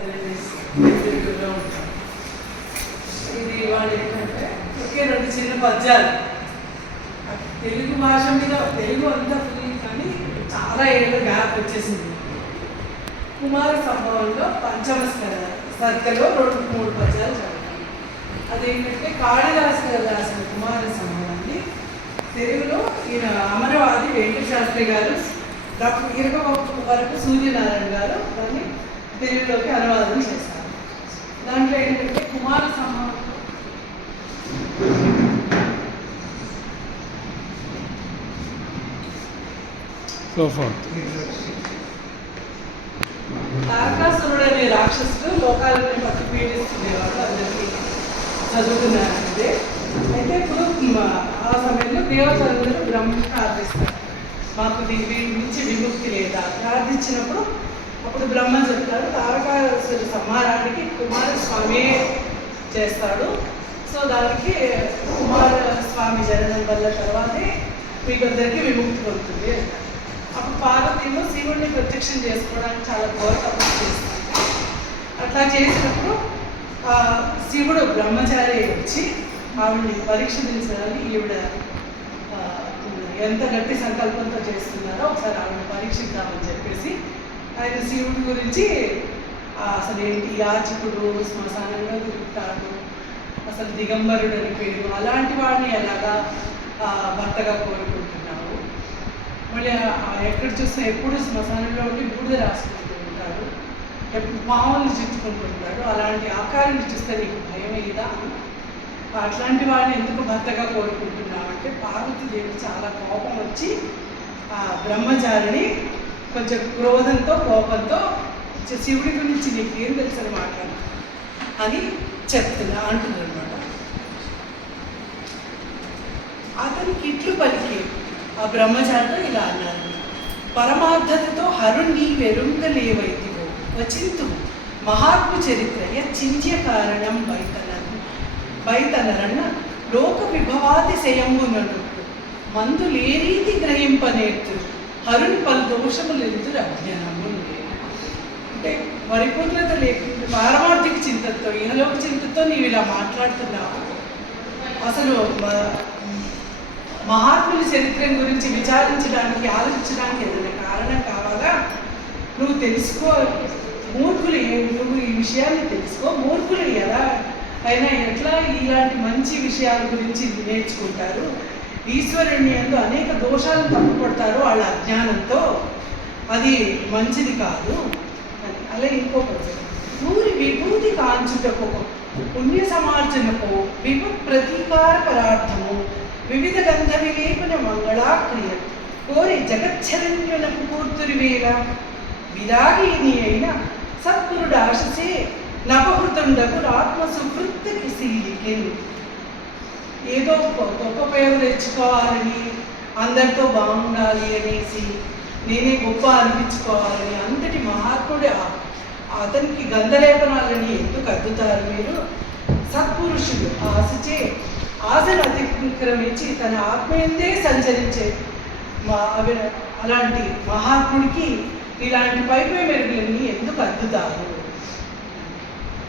ఉంటాం ఇది వాళ్ళు ఏంటంటే ఒకే రెండు చిన్న పద్యాలు తెలుగు భాష మీద తెలుగు అంతా ఫుల్ కానీ చాలా ఏళ్ళ గ్యాప్ వచ్చేసింది కుమార సంభవంలో పంచమ స్క- సర్కలో రెండు మూడు పద్యాలు చదువుతాను అదేంటంటే కాళిదాసు గారు రాసిన కుమార సంభవాన్ని తెలుగులో ఈయన అమరవాది వెంకట శాస్త్రి గారు డాక్టర్ ఇరగ వరకు సూర్యనారాయణ గారు దాన్ని తెలుగులోకి అనువాదం చేశారు. దాంట్లో ఏంటంటే కుమార సంభవం తారకాసురుడు అనే రాక్షసుడు లోకాలని పట్టు పీడిస్తుండేవాడు. అందరికీ చదువుతున్నారంటే అయితే ఇప్పుడు ఆ సమయంలో దేవతలందరూ బ్రహ్మ ప్రార్థిస్తారు. మాకు దీని నుంచి విముక్తి లేదా? ప్రార్థించినప్పుడు అప్పుడు బ్రహ్మ చెప్తాడు తారకాసురు సంహారానికి కుమారస్వామి చేస్తాడు. సో దానికి కుమారస్వామి జరగడం వల్ల తర్వాతే మీకందరికీ విముక్తి పొందుతుంది అప్పుడు పార్వతీలో శివుడిని ప్రత్యక్షం చేసుకోవడానికి చాలా ఘోర చేస్తుంది అట్లా చేసినప్పుడు ఆ, శివుడు బ్రహ్మచారి వచ్చి ఆవిడని పరీక్షించడానికి ఈవిడ ఎంత గట్టి సంకల్పంతో చేస్తున్నారో ఒకసారి ఆవిడ పరీక్షిద్దామని చెప్పేసి ఆయన శివుడి గురించి అసలు ఏంటి యాచకుడు శ్మశానంలో తిరుగుతాడు అసలు దిగంబరుడు అని పేరు అలాంటి వాడిని ఎలాగా భర్తగా కోరుకుంటున్నావు? మళ్ళీ ఎక్కడ చూసినా ఎప్పుడు శ్మశానంలో ఉండి బూడిద రాసుకుంటూ ఉంటాడు ఎప్పుడు పాములు చుట్టుకుంటుంటాడు అలాంటి ఆకారాన్ని చూస్తే నీకు భయం ఇదా అట్లాంటి వాడిని ఎందుకు భర్తగా కోరుకుంటున్నావు? అంటే పార్వతీదేవి చాలా కోపం వచ్చి ఆ బ్రహ్మచారిని కొంచెం క్రోధంతో కోపంతో శివుడి గురించి నీకేం తెలుసు అని మాట్లాడు. అని చెప్తున్నా అంటుంది అనమాట అతనికి ఇట్లు పలికి ఆ బ్రహ్మచారితో ఇలా అన్నారు పరమార్థతతో హరుణ్ణి వెరుంగలేవైతివో. వచింతు మహాత్మ చరిత్ర చింత్య కారణం బైతనను బైతనరన్న లోక విభవాతిశయంబునను మందులు మందు రీతి గ్రహింపనేర్తు హరుని పలు దోషములు ఎదురు అజ్ఞానములు అంటే పరిపూర్ణత లేకుండా పారమార్థిక చింతతో ఇహలోక చింతతో నీవు ఇలా మాట్లాడుతున్నావు. అసలు మ- మహాత్ముల చరిత్రం గురించి విచారించడానికి ఆలోచించడానికి ఏదైనా కారణం కావాలా? నువ్వు తెలుసుకో మూర్ఖులు ఏ- నువ్వు ఈ విషయాన్ని తెలుసుకో. మూర్ఖులు ఎలా అయినా ఎట్లా ఇలాంటి మంచి విషయాల గురించి నేర్చుకుంటారు? ఈశ్వరుని ఎందు అనేక దోషాలను తప్పుపడతారు వాళ్ళ అజ్ఞానంతో అది మంచిది కాదు అని. అలా ఇంకొకటి పద్యం. ఊరి విభూతి కాంచుటకు పుణ్య సమార్జనకు విభ ప్రతీకార పరార్థము వివిధ గంధ విలేపన మంగళాక్రియ కోరి జగచ్చరణ్యునకు కూర్తురి వేళ. విరాగిని అయిన సత్పురుడు ఆశసే నపహృతుండకు ఆత్మ సుహృత్తికి సీలికెను. ఏదో గొప్ప పేరు తెచ్చుకోవాలని అందరితో బాగుండాలి అనేసి నేనే గొప్ప అనిపించుకోవాలని అంతటి మహాత్ముడు అతనికి గంధలేపనాలని ఎందుకు అద్దుతారు మీరు? సత్పురుషుడు ఆశచే ఆశను అతిక్రమించి తన ఆత్మయందే సంచరించే మా అవి అలాంటి మహాత్ముడికి ఇలాంటి పైపై మెరుగులన్నీ ఎందుకు అద్దుతారు?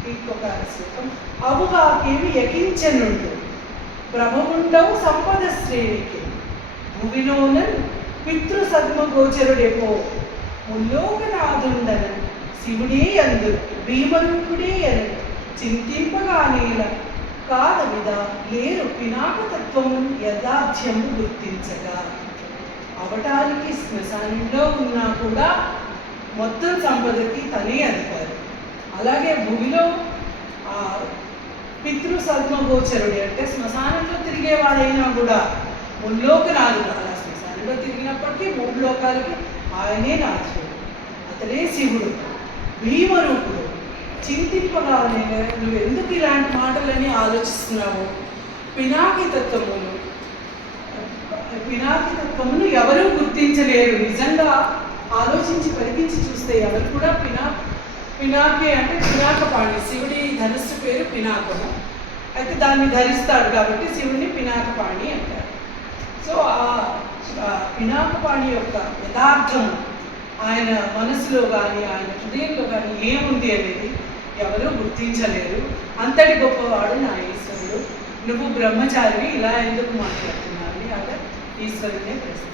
ఇంకొక శ్లోకం. అవుగాకేమి యకించనుండు. ప్రభువుండవు సంపద శ్రేణికి భువిలోనన్ పితృ సద్మగోచరుడెపో ముల్లోకనాథుండన శివుడే అందు భీమరూపుడే అని చింతింపగానేల కాద విధ లేరు పినాకతత్వము యథార్థ్యము గుర్తించగా అవటానికి శ్మశానంలో ఉన్నా కూడా మొత్తం సంపదకి తనే అధికారి అలాగే భూమిలో పితృ సద్మగోచరుడు అంటే శ్మశానంలో తిరిగేవాడైనా కూడా ముల్లోకనాథుడు. అలా శ్మశానంలో తిరిగినప్పటికీ మూడు లోకాలకి ఆయనే నాథుడు అతనే శివుడు. భీమరూపుడు. చింతింపగానే నువ్వు ఎందుకు ఇలాంటి మాటలని ఆలోచిస్తున్నావు? పినాకి తత్వమును పినాకి తత్వమును ఎవరూ గుర్తించలేరు. నిజంగా ఆలోచించి పరికించి చూస్తే ఎవరు కూడా పినా పినాకి అంటే పినాకపాణి. శివుడి ధనుస్సు పేరు పినాకము అయితే దాన్ని ధరిస్తాడు కాబట్టి శివుని పినాకపాణి అంటారు. సో ఆ పినాకపాణి యొక్క యథార్థం ఆయన మనసులో కానీ ఆయన హృదయంలో కానీ ఏముంది అనేది ఎవరూ గుర్తించలేరు. అంతటి గొప్పవాడు నా ఈశ్వరుడు. నువ్వు బ్రహ్మచారివి ఇలా ఎందుకు మాట్లాడుతున్నావు? అని అక్కడ ఈశ్వరుడే ప్రశ్న